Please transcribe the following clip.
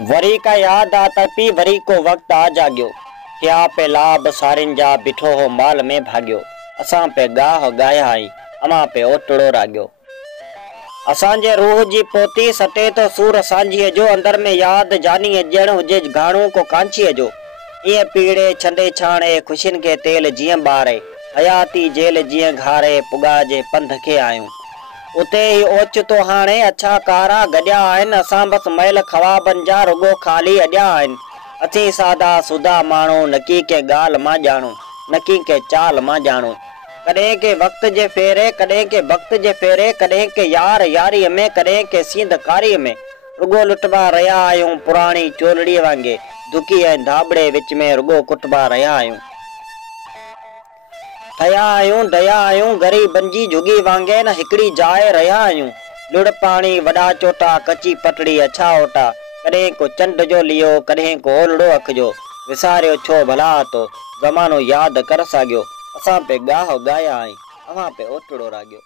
वरी का याद आ तपी वरी को वक्त आ जाग्यो। क्या पे लाभ सारिन जा बिठो हो माल में भाग्यो। असां पे गाह गाया आई अमा पे ओटड़ो राग्यो। असांजे रूह जी पोती सटे तो सूर सांझीअ जो अंदर में याद जानी जण हुजे घाणू को कांचीअ जो। ये पीड़े छंडे छाणे खुशिन के तेल जियं बारे हयाती जेल जियं घारे पुगा जे पंध के आयूं। उते ही ओचितो हाणे अच्छा कारा गड्या आहिनि। असां बस मैल ख्वाबन जा रुगो खाली अड्या आहिनि। असीं सादा सुदा माण्हू नकी के गाल मां ॼाणू नकी के चाल मां ॼाणू। कॾहिं के वक्त जे फेरे कॾहिं के वक्त जे फेरे कॾहिं के यार यारी में कॾहिं के सींधकारी में रुगो लुटबा रहिया आहियूं। पुराणी चोलड़ी वांगे दुखी ऐं धाबड़े विच में रुगो कुटबा रहिया आहियूं। थया आहियूं दया आहियूं गरीबन जी झुगी वांगे न हिकड़ी जाए रहिया आहियूं। लुड़ पानी वॾा चोटा कच्ची पटड़ी अछा ओटा कॾहिं को चंड जो लियो कॾहिं को ओलड़ो अख जो। विसारियो छो भला तो ज़मानो याद कर साॻियो। असां पे गाह गाया आई अवां पे ओटड़ो राॻियो।